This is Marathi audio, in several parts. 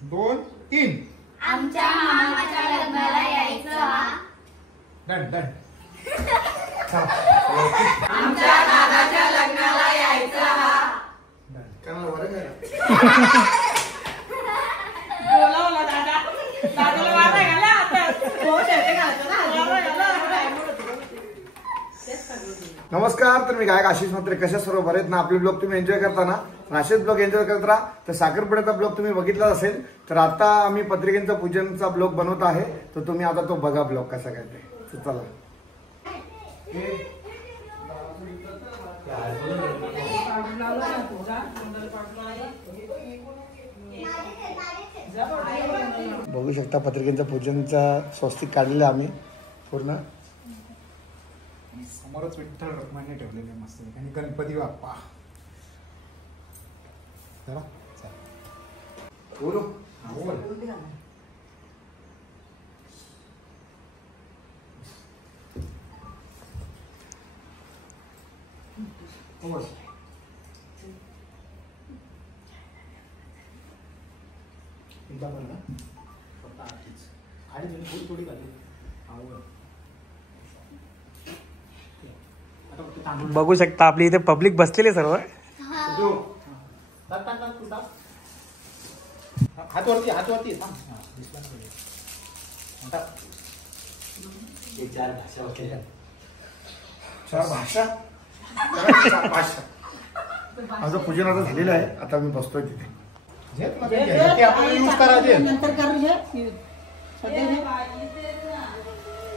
2 3 आमच्या मामाच्या लग्नाला यायचं हा. Done done. आमच्या दादाच्या लग्नाला यायचं हा. बोलावला दादा. दादाला वाटा घाला आता. हो ठेवते घालतो ना. नमस्कार. तर मी गायक आशिष म्हात्रे. कशा सर्व बरे आहेत ना. आपले ब्लॉग तुम्ही एन्जॉय करताना असेच ब्लॉग एन्जॉय करत राहा. तर साखरपुड्याचा ब्लॉग तुम्ही बघितला असेल. तर आता आम्ही पत्रिकेचा पूजनचा ब्लॉग बनवत आहे. तर तुम्ही आता तो बघा ब्लॉग कसा काय ते. चला बघू शकता पत्रिकेच्या पूजनचा स्वस्तिक काढलेला आम्ही पूर्ण. समोरच विठ्ठल रखुमाईने ठेवलेले मस्त आणि गणपती बाप्पा. चला बोलो. बघू शकता आपली इथे पब्लिक बसलेली सर्व. हात वरती चार भाषा. माझं पूजन आता झालेलं आहे. आता मी बसतोय तिथे. नंतर करू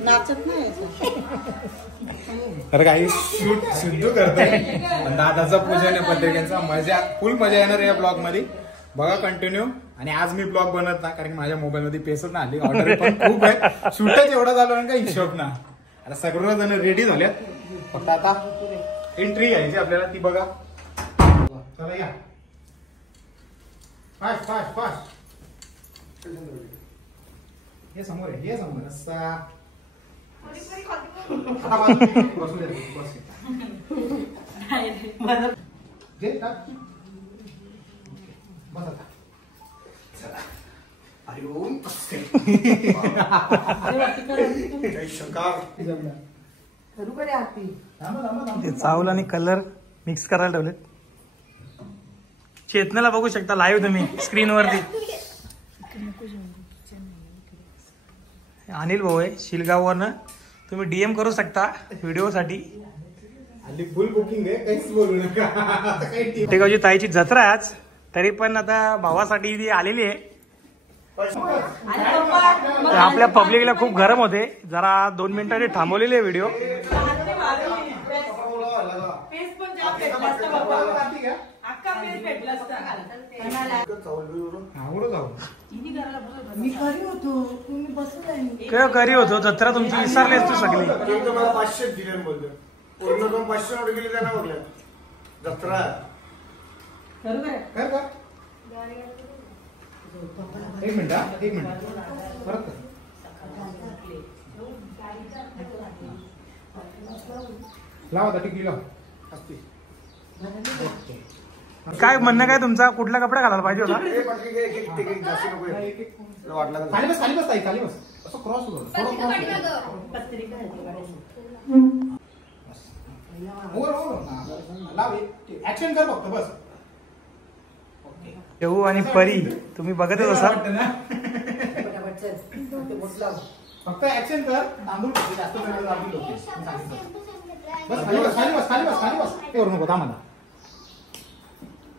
नाचत नाही. तर काही शूट सिद्धू करतोय. दादाचं पूजन आहे पत्रिकेचा. मजा फुल मजा येणार या ब्लॉग मध्ये. बघा कंटिन्यू. आणि आज मी ब्लॉग बनत ना कारण माझ्या मोबाईल मध्ये पेसच ना आली. ऑर्डर पण खूप आहे. शूटच एवढा झालो ना का हिशोब ना. आता सगळेजण रेडी झाल्यात. फक्त आता एंट्री घ्यायची आपल्याला ती बघा. चला या फास्ट फास्ट फास्ट. हे समोर आहे. हे समोर असा. आता बसू दे. बस बस आता. चला अरे ओम चावल आणि कलर मिक्स करायला ठेवले. चेतनाला बघू शकता लाईव्ह तुम्ही स्क्रीन वरती. अनिल भाऊ आहे शिलगाववरनं. तुम्ही डीएम करू शकता व्हिडिओ साठी. फुल बुकिंग आहे. काहीच बोलू नका. टेगावची ताईची जत्रा आहे आज. तरी पण आता भावासाठी ती आलेली आहे. आपल्या पब्लिकला खूप गरम होते. जरा 2 मिनिटांनी थांबवलेले व्हिडिओ. घरी होतो. जत्रा तुमची विसरलेच तू सगळी. 500 दिले बोलतो. पूर्ण 500 नोट गेली त्यांना बघल्या. जत्रा एक मिनिट परत लावा टिकली लाव. काय म्हणणं काय तुमचा. कुठला कपडा घालायला पाहिजे होता. खाली बस खाली बस ताई खाली बस. असं क्रॉस होतो. लाव ऍक्शन कर फक्त बस. येऊ आणि परी तुम्ही बघतच असाल. फक्त ऍक्शन कर. तांदूळ जास्त बस खाली बस खाली बस खाली बस खाली बस. ते करू नको थांबा.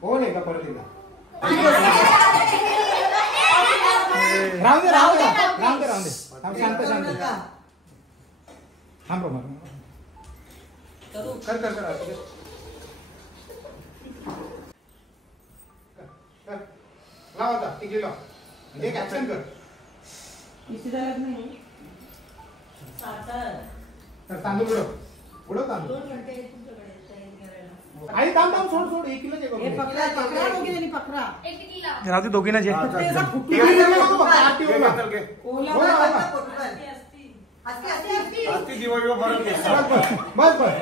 हो नाही का परत एकदा. राहू दे राहू दे राहू दे राहू दे. शांत शांत थांब. कर कर कर. लाव आता टिकली लाव. एक ऍक्शन कर. तांदूळ उडव तांदूळ. आई थांब थांब सोड सोड. 1 किलो राहू दे दोघींना जे. बस बस.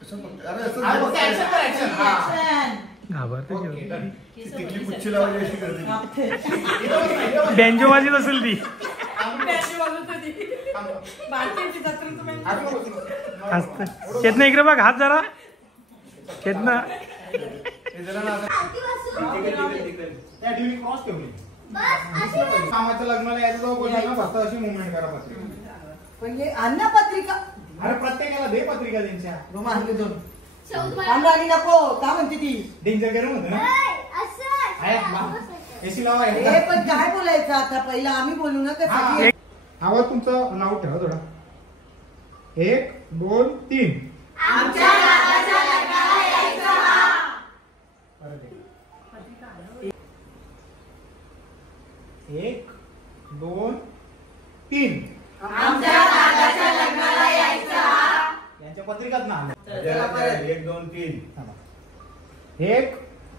अरे असं हा, फक्त action कर, action. हा. घाबरते ओके, done. तिथली पुच्छी लावायची अशी करते. बँजो वाजीत असेल ती हसत चेतना इकडे बघ हात जरा चेतना त्या टीव्ही क्रॉस ठेवली कामाच्या लग्नाला यायचं तेव्हा बोलली ना फक्त अशी मुवमेंट करा पत्रिका पहिले अन्नपत्रिका अरे प्रत्येकाला दे पत्रिका त्यांच्या रोमा आणले दोन आणि नको काय म्हणते ती डेंजर गरम होतं ना एसी लावा हे पण काय बोलायचं आता पहिला आम्ही बोलू ना हा, कसं एक. आवाज तुमचा नाव ठेवा थोडा 1 2 3 आमच्या दादाच्या लग्नाला यायचं हा. परत एक. 1 2 3 आमच्या दादाच्या लग्नाला यायचं हा. यांच्या पत्रिकात ना आलं. चला परत. 1 2 3 1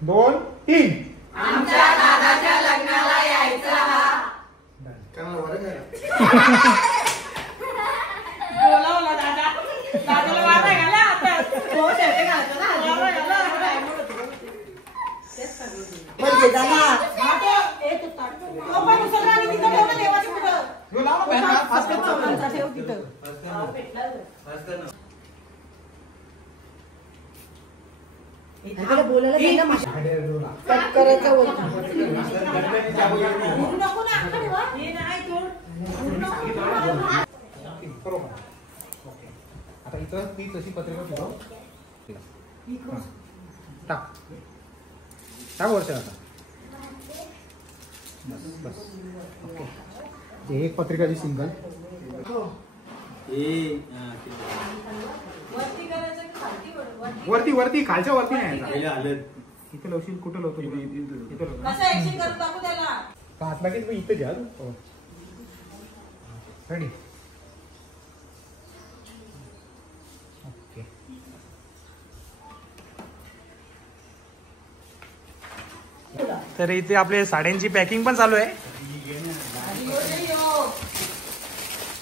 2 3 आमच्या दादाच्या लग्नाला यायचं हा. कानाला बरं काय? बोलावला दादा दादाला वारा घाला आता हो ठेवते घालतो ना वारा घाला बरं घे दादा. ए तू ताट तो पण उसळला आणि तिथं ठेव ना देवाच्या पुढं ह्यो लावा बॅन, फास्ट कर. चौघांचा ठेव तिथं इकडे बोलायला काही ना माशा. कट करायचं बोलतो बोलू नको ना आकडे वा हे नाही तू बोलू नको बरोबर. ओके. आता इथं तीच अशी पत्रिका ठेव. टाक टाक वर्ष आता बस बस ओके. हे एक पत्रिका जी सिंगल वरती करायचं की खालती वरती वरती वरती खालच्या वरती नाही यायचा. आले इथे लवशील कुठं लवतो इथं लवतो. कसं ऍक्शन करून दाखवू त्याला हात लागेल मग इथं घ्या रेडी ओके. तर इथे आपले साड्यांची पॅकिंग पण चालू आहे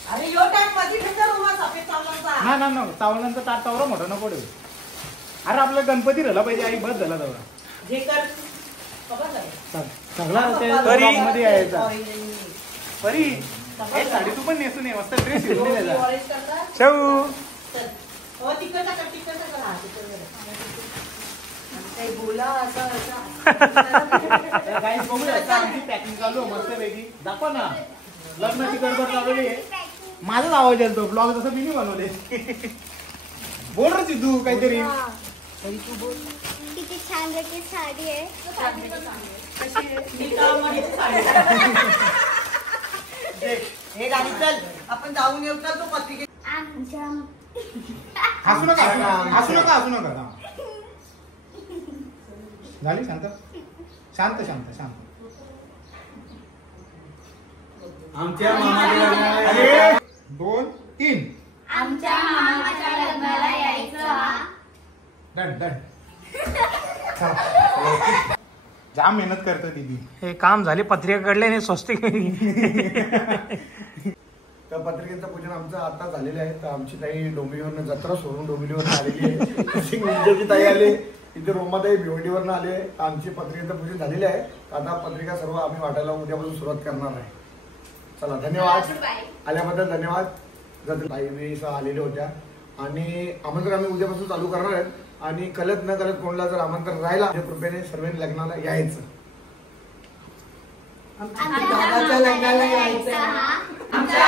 अरे यो टाइम मध्ये घेतला रोमा सफेद चावलांचा ना ना ना चावल्यानंतर ताट तावरा मोठा नको ठेवू. अरे आपला गणपती राहिला पाहिजे आई बस झाला तेवढा जे कर खबर आहे सगळा तरी- मध्ये यायचा परी हे साडी तू पण नेसून ये मस्त ड्रेस घेऊन ये त्याचा. ऑरेंज करता शेव हो तिकडचा कर तिकडचा कर हा तिकडचा काही बोला असं असं गाईस बघूया आता आमची पॅकिंग चालू आहे मस्त पैकी दाखवा ना लग्नाची गडबड चालवली आहे. माझाच आवाज येतो ब्लॉग जसं मी नाही बनवले बोल रे सिद्धू काहीतरी किती छान रेटी साडी आहे हे गाडी चल आपण जाऊन येऊ चल तो पत्रिकेत आमच्या हसू नका हसू नका हसू नका हा. झाली शांत शांत शांत शांत आमच्या मामाच्या लग्नाला 1 2 3 आमच्या मामाच्या लग्नाला यायचं हा. डन डन जाम मेहनत करतो दीदी. हे काम झाले पत्रिका काढले आणि स्वस्तिक त्या पत्रिकेचं पूजन आमचं आता झालेलं आहे. तर आमची ताई डोंबिवलीवरनं जत्रा सोडून डोंबिवलीवरनं आलेली आहे. तशी उंजरची ताई आली इथे रोमाताई भिवंडीवरनं आली आहे. आमची पत्रिकेचं पूजन झालेलं आहे. आता पत्रिका सर्व आम्ही वाटायला उद्यापासून सुरुवात करणार आहे. चला धन्यवाद आल्याबद्दल धन्यवाद. जर ताई वेळेस आलेल्या होत्या आणि आमंत्रण आम्ही उद्यापासून चालू करणार आहेत. आणि कळत न कळत कोणाला जर आमंत्रण राहिला त्या कृपेने सर्वांनी लग्नाला यायचं. आमच्या दादाच्या लग्नाला यायचं हा. आमच्या